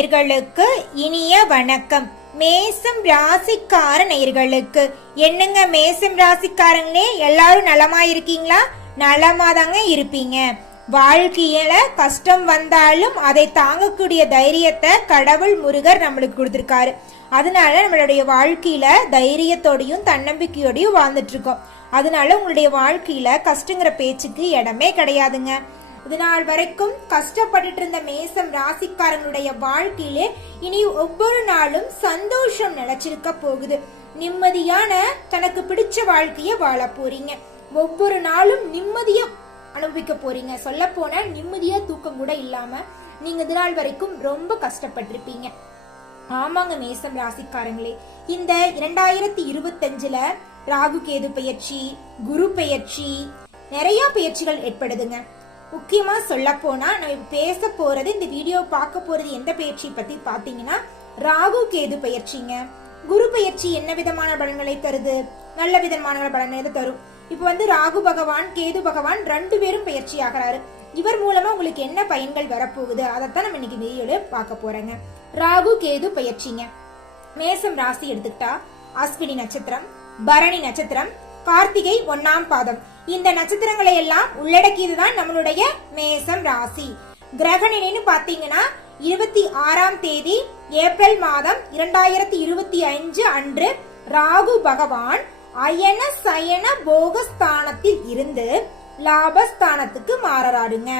நேயர்களுக்கு இனிய வணக்கம். மேசம் ராசிக்கார நேயர்களுக்கு. என்னங்க மேசம் ராசிக்காரங்களே எல்லாரும் நலமா இருக்கீங்களா நலமா தாங்க இருப்பீங்க. வாழ்க்கையில கஷ்டம் வந்தாலும் அதை தாங்கக்கூடிய தைரியத்தை கடவுள் முருகர் நம்மளுக்கு கொடுத்துருக்காரு. அதனால நம்மளுடைய வாழ்க்கையில தைரியத்தோடையும் தன்னம்பிக்கையோடையும் வாழ்ந்துட்டு இருக்கோம் அதனால உங்களுடைய வாழ்க்கையில கஷ்டங்கிற பேச்சுக்கு இடமே கிடையாதுங்க. இது நாள் வரைக்கும் கஷ்டப்பட்டுட்டு இருந்த மேசம் ராசிக்காரங்களுடைய வாழ்க்கையிலே இனி ஒவ்வொரு நாளும் சந்தோஷம் நிலைச்சிருக்க போகுது. நிம்மதியான தனக்கு பிடிச்ச வாழ்க்கைய வாழ போறீங்க. ஒவ்வொரு நாளும் நிம்மதியா அனுபவிக்க போறீங்க. சொல்ல போனா நிம்மதியா தூக்கம் கூட இல்லாம நீங்க இது நாள் வரைக்கும் ரொம்ப கஷ்டப்பட்டிருப்பீங்க. ஆமாங்க மேசம் ராசிக்காரங்களே. இந்த இரண்டாயிரத்தி இருபத்தஞ்சுல ராகு கேது பெயர்ச்சி குரு பெயர்ச்சி நிறைய பெயர்ச்சிகள் ஏற்படுதுங்க. முக்கியமாக சொல்லப்போனால் நம்ம பேச போகிறது இந்த வீடியோ பார்க்க போகிறது எந்த பயிற்சியை பற்றி பார்த்தீங்கன்னா ராகு கேது பயிற்சிங்க. குரு பயிற்சி என்ன விதமான பலன்களை தருது? நல்ல விதமான பலன்களை தரும். இப்போ வந்து ராகு பகவான் கேது பகவான் ரெண்டு பேரும் பயிற்சி ஆகிறாரு. இவர் மூலமா உங்களுக்கு என்ன பயன்கள் வரப்போகுது? அதைத்தான் நம்ம இன்னைக்கு வீடியோல பார்க்க போறோங்க. ராகு கேது பயிற்சிங்க. மேசம் ராசி எடுத்துக்கிட்டா அஸ்வினி நட்சத்திரம் பரணி நட்சத்திரம் கார்த்திகை ஒன்னாம் பாதம். இந்த நட்சத்திரங்களை எல்லாம் உள்ளடக்கியதுதான் நம்மளுடைய மேசம் ராசி. கிரக நிலைன்னு பாத்தீங்கன்னா இருபத்தி ஆறாம் தேதி ஏப்ரல் மாதம் இரண்டாயிரத்தி இருபத்தி அஞ்சு அன்று ராகு பகவான் அயன சயன போகஸ்தானத்தில் இருந்து லாபஸ்தானத்துக்கு மாறறாருங்க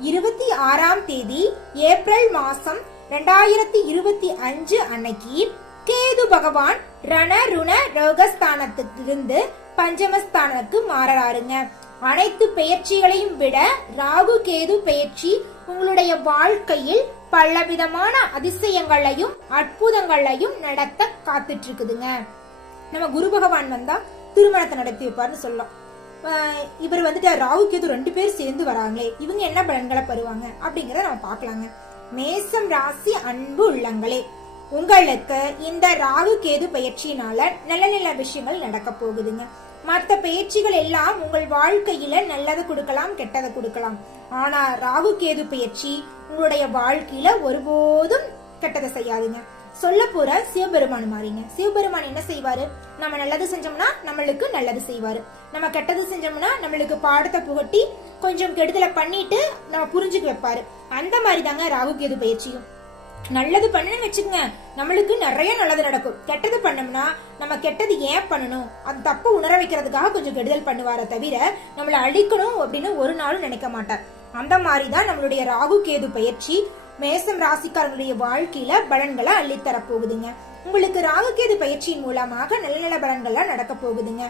இருபத்தி ஆறாம் தேதி ஏப்ரல் மாசம் ரெண்டாயிரத்தி இருபத்தி அஞ்சு அன்னைக்கு கேது பகவான் ரண ருண ரோகஸ்தானத்திலிருந்து பஞ்சமஸ்தானத்துக்கு மாறறாருங்க அனைத்து பெயர்ச்சிகளையும் விட ராகு கேது பெயர்ச்சி உங்களுடைய வாழ்க்கையில் பலவிதமான அதிசயங்களையும் அற்புதங்களையும் நடத்த காத்துட்டு இருக்குதுங்க நம்ம குரு பகவான் வந்தா திருமணத்தை நடத்தி வைப்பார்னு சொல்லலாம். இவர் வந்துட்டு ராகு கேது ரெண்டு பேர் சேர்ந்து வராங்களே இவங்க என்ன பலன்களை பெறுவாங்க அப்படிங்கிறத நம்ம பார்க்கலாங்க. மேசம் ராசி அன்பு உள்ளங்களே. உங்களுக்கு இந்த ராகு கேது பயிற்சியினால நல்ல நல்ல விஷயங்கள் நடக்க போகுதுங்க. மற்ற பயிற்சிகள் எல்லாம் உங்கள் வாழ்க்கையில நல்லதை கொடுக்கலாம் கெட்டதை கொடுக்கலாம். ஆனா ராகு கேது பயிற்சி உங்களுடைய வாழ்க்கையில ஒருபோதும் கெட்டதை செய்யாதுங்க. சொல்ல போற சிவபெருமான் மாறிங்க சிவபெருமான் என்ன செய்வாரு? நம்ம நல்லது செஞ்சோம்னா நம்மளுக்கு நல்லது செய்வாரு. நம்ம கெட்டது செஞ்சோம்னா நம்மளுக்கு பாடத்தை புகட்டி கொஞ்சம் கெடுதலை பண்ணிட்டு நம்ம புரிஞ்சுக்க வைப்பாரு. அந்த மாதிரி தாங்க ராகு கேது பயிற்சியும். நல்லது பண்ணுன்னு வச்சுக்கோங்க. நம்மளுக்கு நிறைய நல்லது நடக்கும். கெட்டது பண்ணோம்னா நம்ம கெட்டது ஏன் பண்ணணும்? அந்த தப்பை உணர வைக்கிறதுக்காக கொஞ்சம் கெடுதல் பண்ணுவாரே தவிர நம்மளை அழிக்கணும் அப்படின்னு ஒரு நாளும் நினைக்க மாட்டார். அந்த மாதிரி தான் நம்மளுடைய ராகு கேது பயிற்சி மேசம் ராசிக்காரங்களுடைய வாழ்க்கையில பலன்களை அள்ளித்தர போகுதுங்க. உங்களுக்கு ராகுகேது பயிற்சியின் மூலமாக நல்ல நல்ல பலன்கள்லாம் நடக்க போகுதுங்க.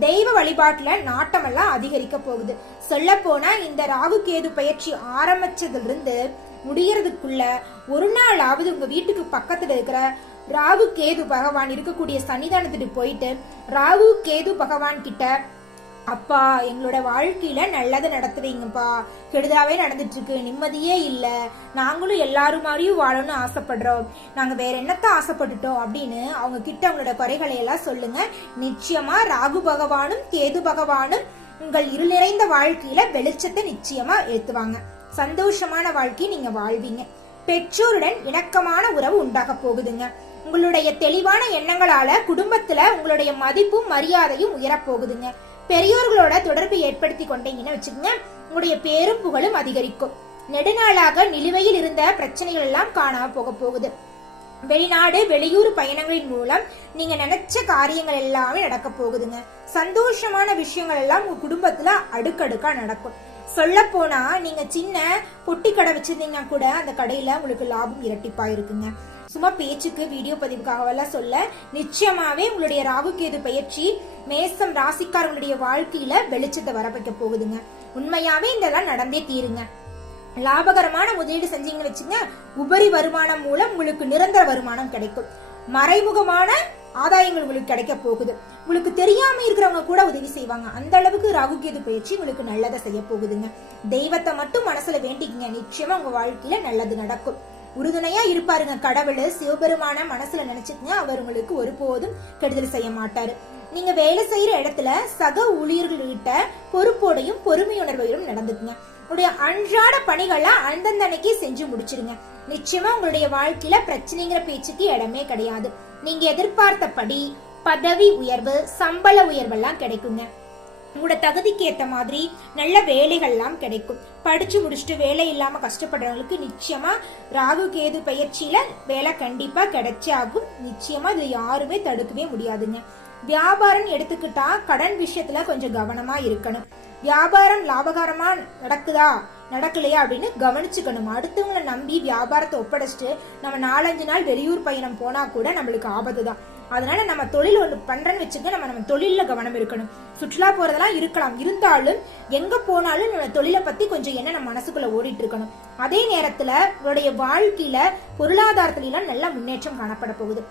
தெய்வ வழிபாட்டுல நாட்டமெல்லாம் அதிகரிக்க போகுது. சொல்ல போனா இந்த ராகு கேது பயிற்சி ஆரம்பிச்சதுல இருந்து முடிகிறதுக்குள்ள ஒரு நாளாவது உங்க வீட்டுக்கு பக்கத்துல இருக்கிற ராகு கேது பகவான் இருக்கக்கூடிய சன்னிதானத்துக்கு போயிட்டு ராகு கேது பகவான் கிட்ட அப்பா எங்களோட வாழ்க்கையில நல்லதை நடத்துவீங்கப்பா கெடுதாவே நடந்துட்டு இருக்கு நிம்மதியே இல்ல. நாங்களும் எல்லாரும் மாதிரியும் வாழணும்னு ஆசைப்படுறோம். நாங்க வேற என்னத்த ஆசைப்பட்டுட்டோம்? அப்படின்னு அவங்க கிட்ட அவங்களோட குறைகளை எல்லாம் சொல்லுங்க. நிச்சயமா ராகு பகவானும் கேது பகவானும் உங்கள் இருள் நிறைந்த வாழ்க்கையில வெளிச்சத்தை நிச்சயமா ஏத்துவாங்க. சந்தோஷமான வாழ்க்கையை நீங்க வாழ்வீங்க. பெற்றோருடன் இணக்கமான உறவு உண்டாக போகுதுங்க. உங்களுடைய தெளிவான எண்ணங்களால குடும்பத்துல உங்களுடைய மதிப்பும் மரியாதையும் உயரப்போகுதுங்க பெரியோர்களோட தொடர்பு ஏற்படுத்தி கொண்டீங்கன்னு வச்சுக்கோங்க. உங்களுடைய பேரும் புகழும் அதிகரிக்கும். நெடுநாளாக நிலுவையில் இருந்த பிரச்சனைகள் எல்லாம் காணாம போக போகுது. வெளிநாடு வெளியூர் பயணங்களின் மூலம் நீங்க நினைச்ச காரியங்கள் எல்லாமே நடக்க போகுதுங்க. சந்தோஷமான விஷயங்கள் எல்லாம் உங்க குடும்பத்துல அடுக்கடுக்கா நடக்கும். சொல்ல போனா நீங்க சின்ன பொட்டி கடை வச்சிருந்தீங்கன்னா கூட அந்த கடையில உங்களுக்கு லாபம் இரட்டிப்பா இருக்குங்க. சும்மா பேச்சுக்கு வீடியோ பதிவுக்காகவெல்லாம் சொல்ல நிச்சயமாவே உங்களுடைய ராகு கேது பயிற்சி மேசம் ராசிக்காரங்களுடைய வாழ்க்கையில வெளிச்சத்தை வர வைக்க போகுதுங்க. உண்மையாவே இதெல்லாம் நடந்தே தீருங்க. லாபகரமான முதலீடு செஞ்சீங்கன்னு வச்சுங்க உபரி வருமானம் மூலம் உங்களுக்கு நிரந்தர வருமானம் கிடைக்கும். மறைமுகமான ஆதாயங்கள் உங்களுக்கு கிடைக்க போகுது. உங்களுக்கு தெரியாம இருக்கிறவங்க கூட உதவி செய்வாங்க. அந்த அளவுக்கு ராகு கேது பயிற்சி உங்களுக்கு நல்லதை செய்ய போகுதுங்க. தெய்வத்தை மட்டும் மனசுல வேண்டிக்கங்க. நிச்சயமா உங்க வாழ்க்கையில நல்லது நடக்கும். உறுதுணையா இருப்பாருங்க. கடவுள் சிவபெருமான மனசுல நினைச்சுக்கங்க. அவர் உங்களுக்கு ஒருபோதும் கெடுதல் செய்ய மாட்டாரு. நீங்க வேலை செய்யற இடத்துல சக ஊழியர்கள்கிட்ட பொறுப்போடையும் பொறுமையுணர்வையும் நடந்துக்குங்க. உங்களுடைய அன்றாட பணிகளை அந்தந்த அன்னைக்கு செஞ்சு முடிச்சிருங்க. நிச்சயமா உங்களுடைய வாழ்க்கையில பிரச்சனைங்கிற பேச்சுக்கு இடமே கிடையாது. நீங்க எதிர்பார்த்தபடி பதவி உயர்வு சம்பள உயர்வெல்லாம் கிடைக்குங்க. உங்களோட தகுதிக்கு ஏற்ற மாதிரி நல்ல வேலைகள்லாம் கிடைக்கும். படிச்சு முடிச்சுட்டு வேலை இல்லாம கஷ்டப்படுறவங்களுக்கு நிச்சயமா ராகு கேது பயிற்சியில வேலை கண்டிப்பா கிடைச்சே ஆகும் நிச்சயமா இது யாருமே தடுக்கவே முடியாதுங்க. வியாபாரம் எடுத்துக்கிட்டா கடன் விஷயத்துல கொஞ்சம் கவனமா இருக்கணும். வியாபாரம் லாபகரமா நடக்குதா நடக்கலையா அப்படின்னு கவனிச்சுக்கணும். அடுத்தவங்களை நம்பி வியாபாரத்தை ஒப்படைச்சிட்டு நம்ம நாலஞ்சு நாள் வெளியூர் பயணம் போனா கூட நம்மளுக்கு ஆபத்து தான் அதனால நம்ம தொழில் ஒன்று பண்றேன்னு வச்சுக்க நம்ம நம்ம தொழிலில் கவனம் இருக்கணும். சுற்றுலா போறதெல்லாம் இருக்கலாம். இருந்தாலும் எங்க போனாலும் நம்ம தொழிலை பத்தி கொஞ்சம் என்ன நம்ம மனசுக்குள்ள ஓடிட்டு இருக்கணும். அதே நேரத்துல உங்களுடைய வாழ்க்கையில பொருளாதாரத்துல எல்லாம் நல்ல முன்னேற்றம் காணப்பட போகுது.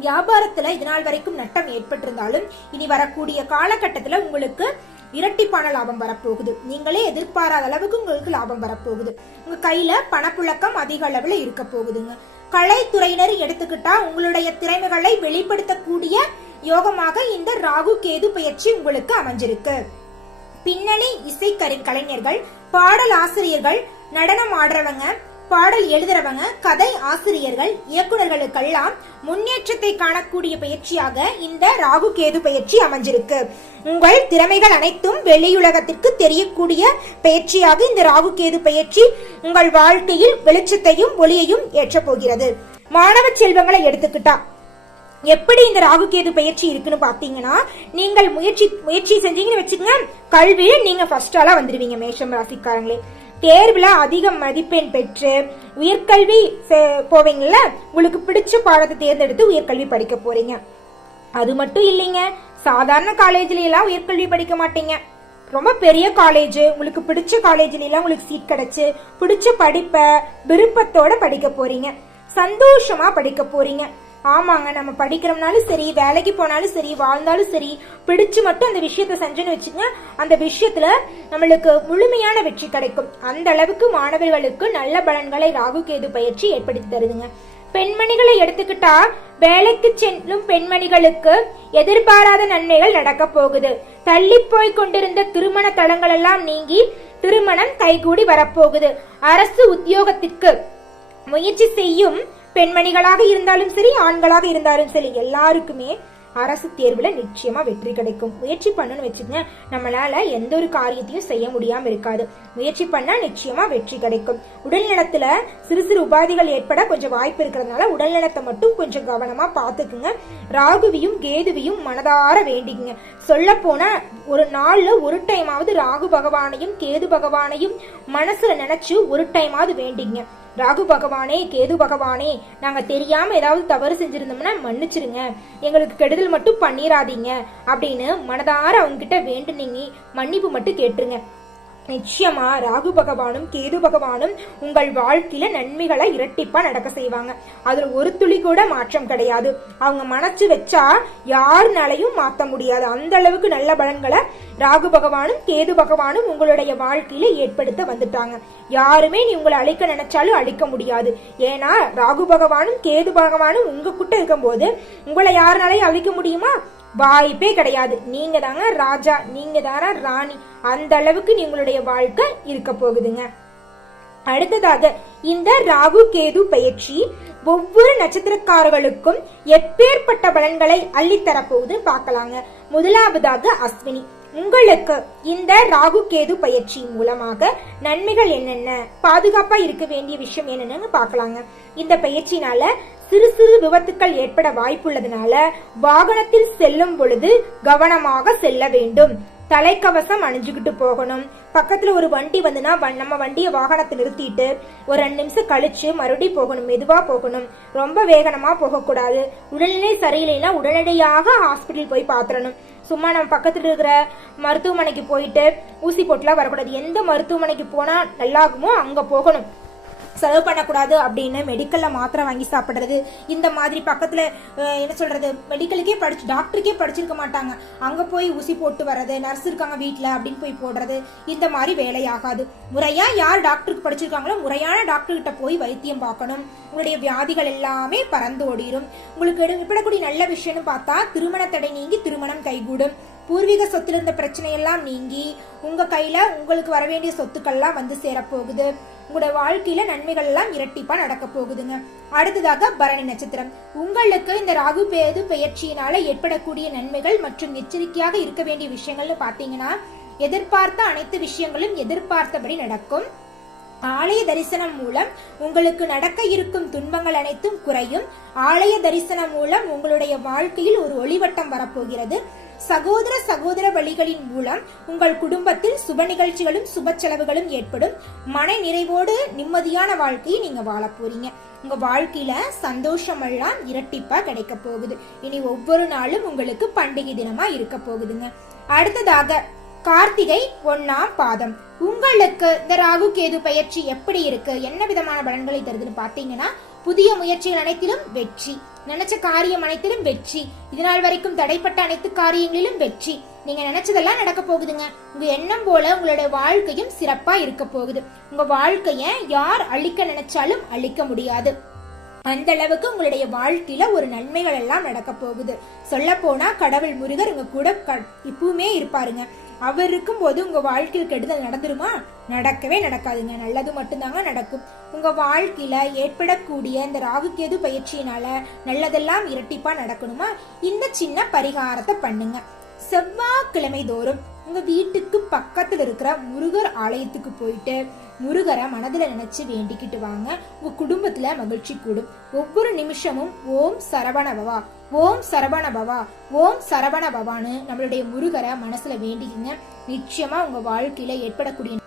வியாபாரத்துல இது நாள் வரைக்கும் நட்டம் ஏற்பட்டிருந்தாலும் இனி வரக்கூடிய காலகட்டத்துல உங்களுக்கு இரட்டிப்பான லாபம் வரப்போகுது. நீங்களே எதிர்பாராத அளவுக்கு உங்களுக்கு லாபம் வரப்போகுது. உங்க கையில பணப்புழக்கம் அதிக அளவுல இருக்க போகுதுங்க. கலைத்துறையினர் எடுத்துக்கிட்டா உங்களுடைய திறமைகளை வெளிப்படுத்தக்கூடிய யோகமாக இந்த ராகு கேது பயிற்சி உங்களுக்கு அமைஞ்சிருக்கு. பின்னணி இசை கலைஞர்கள் பாடல் ஆசிரியர்கள் நடனம் ஆடுறவங்க பாடல் எழுதுறவங்க கதை ஆசிரியர்கள் இயக்குனர்களுக்கெல்லாம் முன்னேற்றத்தை காணக்கூடிய பயிற்சியாக இந்த ராகு கேது பயிற்சி அமைஞ்சிருக்கு. உங்கள் திறமைகள் அனைத்தும் வெளியுலகத்திற்கு தெரியக்கூடிய பயிற்சியாக இந்த ராகு கேது பயிற்சி உங்கள் வாழ்க்கையில் வெளிச்சத்தையும் ஒளியையும் ஏற்றப் போகிறது. மாணவ செல்வங்களை எடுத்துக்கிட்டா எப்படி இந்த ராகு கேது பயிற்சி இருக்குன்னு பாத்தீங்கன்னா நீங்கள் முயற்சி முயற்சி செஞ்சீங்கன்னு வச்சுக்கோங்க கல்வியில நீங்க ஃபர்ஸ்ட் ஆளா வந்துடுவீங்க மேஷம் ராசிக்காரங்களே. தேர்வில் அதிக மதிப்பெண் பெற்று உயர்கல்வி போவீங்கள உங்களுக்கு பிடிச்ச பாடத்தை தேர்ந்தெடுத்து உயர்கல்வி படிக்க போறீங்க. அது மட்டும் இல்லைங்க. சாதாரண காலேஜ்ல எல்லாம் உயர்கல்வி படிக்க மாட்டீங்க. ரொம்ப பெரிய காலேஜ் உங்களுக்கு பிடிச்ச காலேஜ்ல எல்லாம் உங்களுக்கு சீட் கிடைச்சு பிடிச்ச படிப்பை விருப்பத்தோட படிக்க போறீங்க. சந்தோஷமா படிக்க போறீங்க. ஆமாங்க நம்ம படிக்கிறோம்னாலும் சரி வேலைக்கு போனாலும் சரி வாழ்ந்தாலும் சரி பிடிச்சு மட்டும் அந்த விஷயத்த செஞ்சுன்னு வச்சுங்க அந்த விஷயத்துல நம்மளுக்கு முழுமையான வெற்றி கிடைக்கும். அந்த அளவுக்கு மாணவர்களுக்கு நல்ல பலன்களை ராகு கேது பயிற்சி ஏற்படுத்தி தருதுங்க. பெண்மணிகளை எடுத்துக்கிட்டா வேலைக்கு செல்லும் பெண்மணிகளுக்கு எதிர்பாராத நன்மைகள் நடக்க போகுது. தள்ளி போய் கொண்டிருந்த திருமண தளங்கள் எல்லாம் நீங்கி திருமணம் கைகூடி வரப்போகுது. அரசு உத்தியோகத்திற்கு முயற்சி செய்யும் பெண்மணிகளாக இருந்தாலும் சரி ஆண்களாக இருந்தாலும் சரி எல்லாருக்குமே அரசு தேர்வுல நிச்சயமா வெற்றி கிடைக்கும். முயற்சி பண்ணணும்னு வச்சுக்கோங்க நம்மளால எந்த ஒரு காரியத்தையும் செய்ய முடியாம இருக்காது. முயற்சி பண்ணா நிச்சயமா வெற்றி கிடைக்கும். உடல் நலத்துல சிறு சிறு உபாதைகள் ஏற்பட கொஞ்சம் வாய்ப்பு இருக்கிறதுனால உடல் நலத்தை மட்டும் கொஞ்சம் கவனமா பாத்துக்குங்க ராகுவியும் கேதுவியும் மனதார வேண்டிக்குங்க. சொல்ல போனா ஒரு நாள்ல ஒரு டைமாவது ராகு பகவானையும் கேது பகவானையும் மனசுல நினைச்சு ஒரு டைமாவது வேண்டிங்க ராகு பகவானே கேது பகவானே நாங்க தெரியாம ஏதாவது தவறு செஞ்சிருந்தோம்னா மன்னிச்சிருங்க. எங்களுக்கு கெடுதல் மட்டும் பண்ணிராதீங்க. அப்படின்னு மனதார அவங்க கிட்ட வேண்டுனீங்க மன்னிப்பு மட்டும் கேட்டுருங்க. நிச்சயமா ராகு பகவானும் கேது பகவானும் உங்கள் வாழ்க்கையில நன்மைகளை இரட்டிப்பா நடக்க செய்வாங்க. அதுல ஒரு துளி கூட மாற்றம் கிடையாது. அவங்க மனசு வச்சா யாருனாலையும் மாத்த முடியாது. அந்த அளவுக்கு நல்ல பலன்களை ராகு பகவானும் கேது பகவானும் உங்களுடைய வாழ்க்கையில ஏற்படுத்த வந்துட்டாங்க. யாருமே நீ உங்களை அழிக்க நினைச்சாலும் அழிக்க முடியாது. ஏன்னா ராகு பகவானும் கேது பகவானும் உங்க கிட்ட இருக்கும்போது உங்களை யாருனாலையும் அழிக்க முடியுமா? வாய்ப்பே கிடையாது. நீங்க தாங்க ராஜா நீங்க தானே ராணி. அந்த அளவுக்கு நீங்களுடைய வாழ்க்கை இருக்க போகுதுங்க. அடுத்ததாக இந்த ராகு கேது பயிற்சி ஒவ்வொரு நட்சத்திரக்காரர்களுக்கும் எப்பேற்பட்ட பலன்களை அள்ளித்தரப்போகுது பார்க்கலாங்க. முதலாவதாக அஸ்வினி. உங்களுக்கு இந்த ராகு கேது பயிற்சி மூலமாக நன்மைகள் என்னென்ன? பாதுகாப்பா இருக்க வேண்டிய விஷயம் என்னென்னு பார்க்கலாங்க. இந்த பயிற்சினால சிறு சிறு விபத்துக்கள் ஏற்பட வாய்ப்புள்ளதுனால வாகனத்தில் செல்லும் பொழுது கவனமாக செல்ல வேண்டும். தலைக்கவசம் அணிஞ்சுக்கிட்டு போகணும். பக்கத்துல ஒரு வண்டி வந்துன்னா வ- நம்ம வண்டியை வாகனத்தை நிறுத்திட்டு ஒரு ரெண்டு நிமிஷம் கழிச்சு மறுபடியும் போகணும். மெதுவா போகணும். ரொம்ப வேகனமா போகக்கூடாது. உடல்நிலை சரியில்லைன்னா உடனடியாக ஹாஸ்பிட்டல் போய் பாத்துறணும் சும்மா நம்ம பக்கத்துல இருக்கிற மருத்துவமனைக்கு போயிட்டு ஊசி போட்டுலாம் வரக்கூடாது. எந்த மருத்துவமனைக்கு போனா நல்லாகுமோ அங்க போகணும். செலவு பண்ணக்கூடாது அப்படின்னு மெடிக்கலில் மாத்திரை வாங்கி சாப்பிட்றது இந்த மாதிரி பக்கத்தில் என்ன சொல்கிறது மெடிக்கலுக்கே படிச்சு டாக்டருக்கே படிச்சிருக்க மாட்டாங்க. அங்கே போய் ஊசி போட்டு வர்றது நர்ஸ் இருக்காங்க வீட்டில் அப்படின்னு போய் போடுறது இந்த மாதிரி வேலையாகாது. முறையாக யார் டாக்டருக்கு படிச்சிருக்காங்களோ முறையான டாக்டர்கிட்ட போய் வைத்தியம் பார்க்கணும். உங்களுடைய வியாதிகள் எல்லாமே பறந்து ஓடிரும். உங்களுக்கு ஏற்படக்கூடிய நல்ல விஷயம்னு பார்த்தா திருமண தடை நீங்கி திருமணம் கைகூடும். பூர்வீக சொத்துல இருந்த பிரச்சனையெல்லாம் நீங்கி உங்க கையில உங்களுக்கு வர வேண்டிய சொத்துக்கள்லாம் வந்து சேரப்போகுது. உங்களோட வாழ்க்கையில நன்மைகள் எல்லாம் இரட்டிப்பா நடக்க போகுதுங்க. அடுத்ததாக பரணி நட்சத்திரம். உங்களுக்கு இந்த ராகு பேது பெயர்ச்சியினால ஏற்படக்கூடிய நன்மைகள் மற்றும் எச்சரிக்கையாக இருக்க வேண்டிய விஷயங்கள்னு பாத்தீங்கன்னா எதிர்பார்த்த அனைத்து விஷயங்களும் எதிர்பார்த்தபடி நடக்கும். ஆலய தரிசனம் மூலம் உங்களுக்கு நடக்க இருக்கும் துன்பங்கள் அனைத்தும் குறையும். ஆலய தரிசனம் மூலம் உங்களுடைய வாழ்க்கையில் ஒரு ஒளிவட்டம் வரப்போகிறது. சகோதர சகோதர வழிகளின் மூலம் உங்கள் குடும்பத்தில் சுப நிகழ்ச்சிகளும் சுப செலவுகளும் ஏற்படும். மன நிறைவோடு நிம்மதியான வாழ்க்கையை நீங்க வாழ போறீங்க. உங்க வாழ்க்கையில சந்தோஷம் எல்லாம் இரட்டிப்பா கிடைக்க போகுது. இனி ஒவ்வொரு நாளும் உங்களுக்கு பண்டிகை தினமா இருக்க போகுதுங்க. அடுத்ததாக கார்த்திகை ஒன்னாம் பாதம். உங்களுக்கு இந்த ராகு கேது பயிற்சி எப்படி இருக்கு? என்ன விதமான பலன்களை தருதுன்னு பாத்தீங்கன்னா புதிய முயற்சிகள் அனைத்திலும் வெற்றி. நினைச்ச காரியம் அனைத்திலும் வெற்றி. இதனால் வரைக்கும் தடைப்பட்ட அனைத்து காரியங்களிலும் வெற்றி. நீங்க நினைச்சதெல்லாம் நடக்க போகுதுங்க. உங்க எண்ணம் போல உங்களோட வாழ்க்கையும் சிறப்பா இருக்க போகுது. உங்க வாழ்க்கைய யார் அழிக்க நினைச்சாலும் அழிக்க முடியாது. அந்த அளவுக்கு உங்களுடைய வாழ்க்கையில ஒரு நன்மைகள் எல்லாம் நடக்க போகுது. சொல்ல போனா கடவுள் முருகர் உங்க கூட க- இப்பவுமே இருப்பாருங்க. அவர் இருக்கும்போது உங்கள் வாழ்க்கையில் கெடுதல் நடந்துருமா? நடக்கவே நடக்காதுங்க. நல்லது மட்டும்தாங்க நடக்கும். உங்கள் வாழ்க்கையில் ஏற்படக்கூடிய இந்த ராகுக்கேது பயிற்சியினால நல்லதெல்லாம் இரட்டிப்பாக நடக்கணுமா? இந்த சின்ன பரிகாரத்தை பண்ணுங்க. செவ்வாய்க்கிழமை தோறும் உங்கள் வீட்டுக்கு பக்கத்தில் இருக்கிற முருகர் ஆலயத்துக்கு போயிட்டு முருகரை மனதில் நினைச்சு வேண்டிக்கிட்டு வாங்க. உங்கள் குடும்பத்தில் மகிழ்ச்சி கூடும். ஒவ்வொரு நிமிஷமும் ஓம் சரவணபவா ஓம் சரவண பவா ஓம் சரவண பவான்னு நம்மளுடைய முருகரை மனசுல வேண்டிக்கிங்க. நிச்சயமா உங்க வாழ்க்கையில ஏற்படக்கூடிய